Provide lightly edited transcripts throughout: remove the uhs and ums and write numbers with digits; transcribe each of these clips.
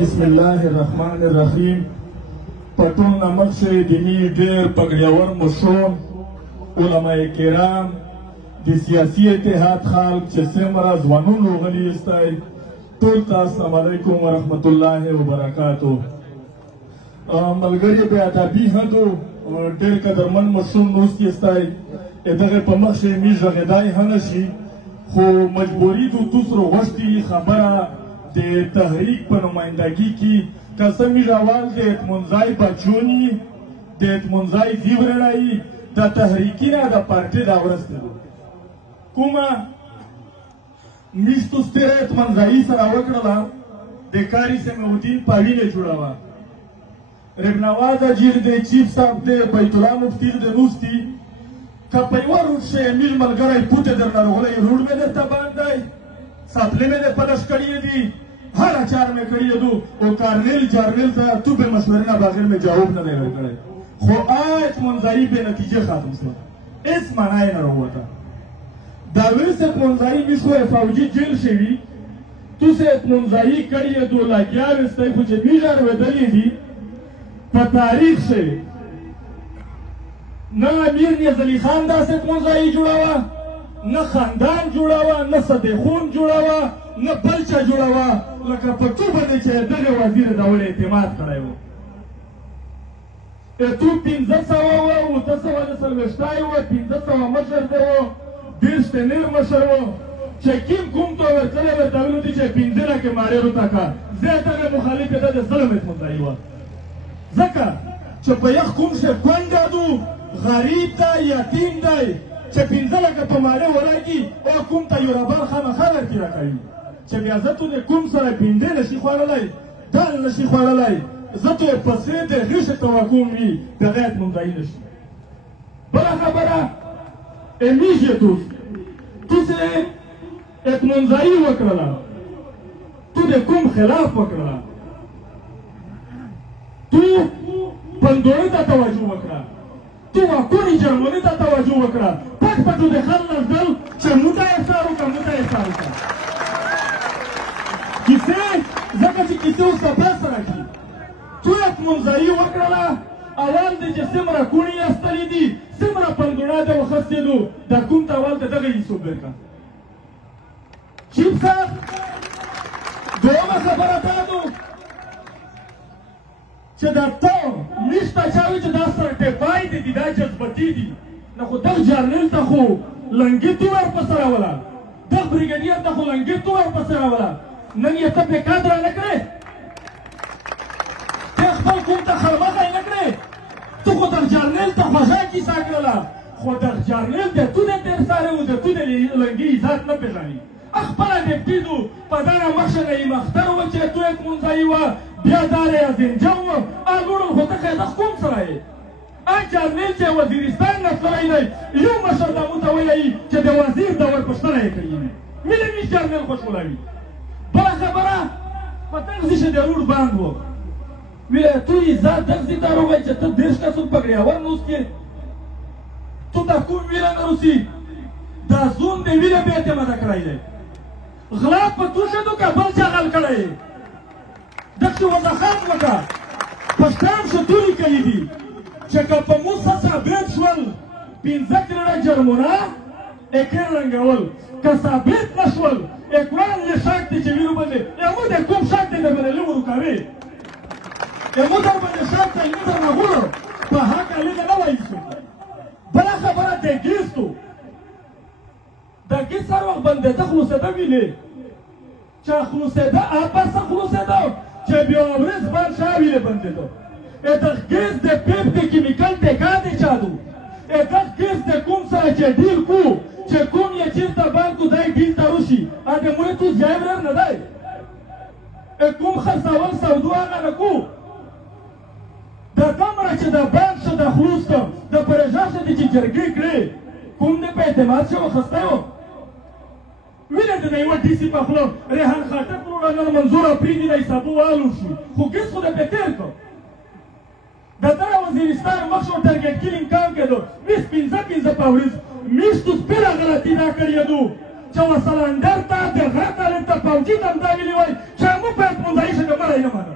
بسم الله الرحمن الرحیم. پټون نمک سے دینی ډیر پګړیور مشرون علماء کرام د سیاسي اتحاد خلک چې څومره ځوانون راغلي استای ټول ته السلام علیکم ورحمت الله وبرکاتو. ملګري بې ادبي هدو ډېر قدرمن مشرون نوستي استای دغه په مخ کې می ژغېدای هم شي خو مجبوري دو دوسرو غوښتي خبره د تحریک په نمایندګي کې قسم راوال د اطمنځای بچونی د اطمنځای دیورړای د تحریکی نه د پارټي دا ورسته کومه میشتو ستره اطمنځای سره وکړه د کاری سمودین پاوینه جوړاوه ربنواز اجیر د چیف صاحب د بیت الله مفتی د روستي کپیور شه میل ملګری پوته در نرغلې روډ مې درته باندې ساتلې مې پدش کړې دي هر اچار میں کړی دو او کارنیل جارنیل ته تو به مشورې نه بغیر میں جواب نه دی ورکړی خو آیت منځای به نتیجه ختم شو اس معنی نه وروته دا ویسه منځای میشو فوجي جیل شوی تو سه منځای کړی دو لاګیا وسته خو چې بیجار ودلې دي په تاریخ سے نه امیر نیازلی خان داسې منځای جوړاوه نه خاندان جوړاوه نه صدیخون جوړاوه نه بلچا جوړاوه لکه په تو باندې چې دغه وزیر ډول اعتماد کړی و تو 1500 و او 940 و 1500 مشر دی و دیرش تنیر مشر و چې کیم کوم ته ورتللی ورته ویلو دي چې 15 کې مارې روته کا زه دغه مخالف ته د ظلم اطمنځای وه ځکه چې په یخ کوم شی کونډه دو غریب دی یتیم دی چې 15 لکه په مارې ولاګي او کوم ته یو ربر خامخا درکې راکوي چې بیا زه تو د کوم سره پینډې نشي خوړلی دال نشي خوړلی زه تو پسې د غېښې توقع وي دغه اطمنځایي نشي بله خبره امیږې تو سې اطمنځایي وکړله تو د کوم خلاف وکړله تو بندوړې ته توجه وکړه تو واکونی جرمونی ته توجه وکړه پټ پټو د خل نه ځل چې موږ ته افطار وکړه موږ ته افطار وکړه کیسې ځکه چې کیسې اوس سبا سره کړي تو اطمنځایي وکړله اول دې چې څومره کوڼې ایستلي دي څومره پندونه دې وخښتېدو دا کوم ته اول ته دغه حساب درکړه چیف صاحب دویمه خبره دا ده چې دا ته نشته چا وي چې دا سرټیفاید دي دا جذبتي دي نه خو دغه جرنیل ته خو لنګي تو ورپسې راوله دغه بریګیډیر ته خو لنګي تو ورپسې راوله نن یې ته پې کادره نه کړې ته خپل کوم ته خرمخی نه کړې ته خو دغه جرنیل ته خوږه کیسه کړله خو دغه جرنیل د تو د تېر سارې و د تو د لنګي عزت نه پېژني خپله ډیپټي دو په دغه مخشه نه یې مختر و چې تو اطمنځایي وه بیا داره یا زنجان و لوړل خو ته قیدخ کوم سره یې جرنیل چې وزیرستان نه تللی دی یو مشر دا موته ویلی چې د وزیر د ورپوښتنه یې کړې وي مینه میش جرنیل خوشحالوي بله خبره په دغه ځای چې د روډ باند و ویلی تو یې ځه دغه ځای ته راووایي چې ته 10 کسو پګړیاور نوست یې تو دا کوم ویله نه روسي دا زون د ویله بې اعتماده کړی دی غلا په تو شدو که بل چا غل کړی یې دغسې وضاحت وکړه پښتان ښه تو لیکلي دي چې که په موږ څه ثابت شول 15 کروړه جرمونه اکر رنګول که ثابت نه شول اکران یې شک دی چې ویرو باندې امو د کوم شک دی د بللي ورکوي امو در باندې شک دی نه در نغولو په حق علیګه نه وایي بله خبره د ګیستو د ګیست هر وخت بندېده خلوصېده ویلې چې خلوصېده پسه خلوصېده چې بیا ورځ بند شا ویلې بندېده دغه ګیس د پیپ د کیمیکل ټیکا دی چا دو دغه ګیس د کوم سره چې ډیل کو چې کوم یې چېرته بند کو دی ډیل ته روشي د موی تو ځای ورر نه دی کوم خرڅول سودو هغه نه کو د کمره چې د بند شه د خلوص کړ د پرېژاشه دی چې جرګې کړې کوم دی په اعتماد شه وخستی و وینه د یوه ډي سي په خوله ریحان خاټک وروړه نن منظور پرېږدي د حسابو والو شي خو ګیس خو د پې تېر کړ د دغه وزیرستان مخ شو ټارګېټ کیلینګ کام کېدو 20-15 په ورځ میشتو سپېره غلطي دا کړې دو چې وسلنډر ته د غره طالب ته پوځي ته همدا ویلي وای چې موږ باید منځایي شو د مړی نه منو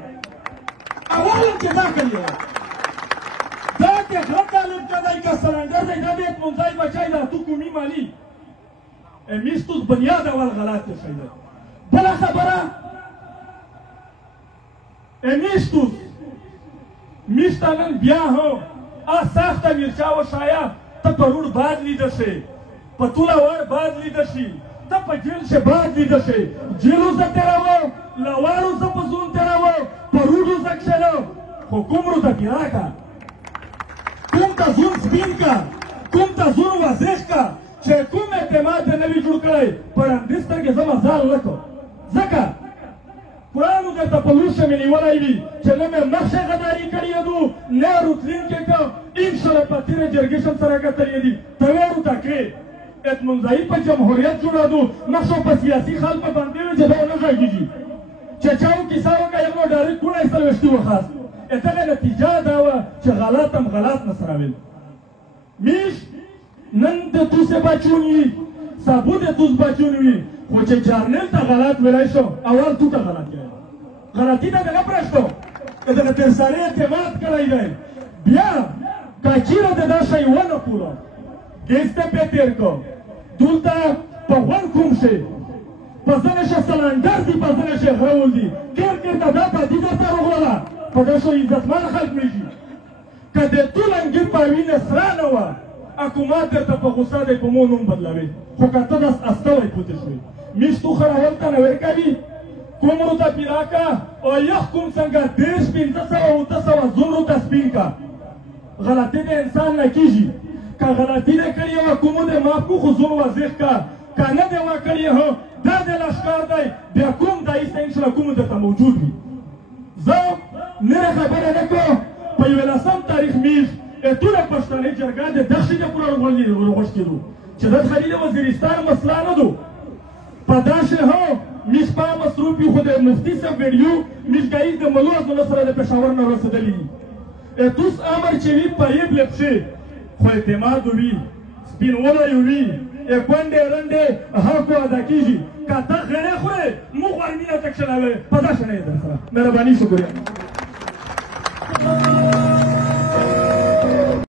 اول هم چې دا کړي وای دا د غره طالب که دی که سلنډر دی دا باید منځایي بچی ده تو کومي مالي میستوس بنیاد اول غلط شی دی بله خبره میستوس میسته نن بیا هم سخته میرچا و شایه ته په روډ باد لیده شي په توله وړ باد لیده شي ته په جیل شي باد لیده شي جیلو زه تېروه لواړو زه په زون تېروه په روډو زه کښېنه خو کوم روته پیرا که کوم ته زون سپین که کوم ته زون واضح که چې کوم اعتماد دې نه وي جوړ کړی په ړندې سترګې زه مزال نه کړم ځکه قرآن درته په لوښه مې نیولی وي چې نه مې مخکې غداري کړې دو نه رتلونکې که انشاءالله په تېره جرګې شم سره کتلې دي ته وې ورته کړې اطمنځایي په جمهوریت جوړه دو مخکې په سیاسي خلکو باندې وي چې دا ونه غږېږي چې چا و کیسه وکړه یو ډایرکټ کونه یې څلوېښتي وخاست دغه نتیجه دا وه چې غلط هم غلط نه سره ویل میش نن د توسې بچون وي سبو د توس بچون وي خو چې جارنیل ته غلط ویلی شو اول تو ته غلط کړی غلطي ته دغه پرېږدو که دغه ترسارې اعتماد کړی دی بیا که چېرې د دا شی ونه پوره ګیس ته پې تېر کړو دلته په غوږ کوم شي په ځنې شي سلنډر دي په ځنې شي غرول دي کېر کېر ته دا پردي درته روغله په دا شو عزتمن خلک میږي که د تو لنګیر په وینه سره نه وه حکومت درته په غوسه دی په مو نوم بدلوي خو که ته داس استوی پوتې شوې میشتو خرول ته نه ورکوي کوم روته پیرا که او یخ کوم څنګه دېرش پنځه سوه اوته سوه زون روته سپین که غلطي د انسان نه کېږي که غلطي دې کړې وه کومو دې معاف کړو خو زون واضح که که نه دې وا کړې هو دا دې لښکار دی بیا کوم دا ایسته انشاءالله کومو درته موجود وي زه نرې خبره نه کوم په 11 تاریخ میږ ټوله پښتني جرګه د دښتې د پوره غوښتېدو چې د خلیل وزیرستان مسله نه دو په داسې هو میش په مصروف یو خو د مفتي صاحب ویډیو میش ګایي د ملو ازمنو سره د پېښور نه رسېدلي دي توس امر چې وي پایب لپشي خو اعتماد وي سپینولی وي کونډې رنډې حق ادا کېږي که ته غړې خورې موږ ورمینه ته کښېنوې په داسې نه یې در سره مهرباني شکریه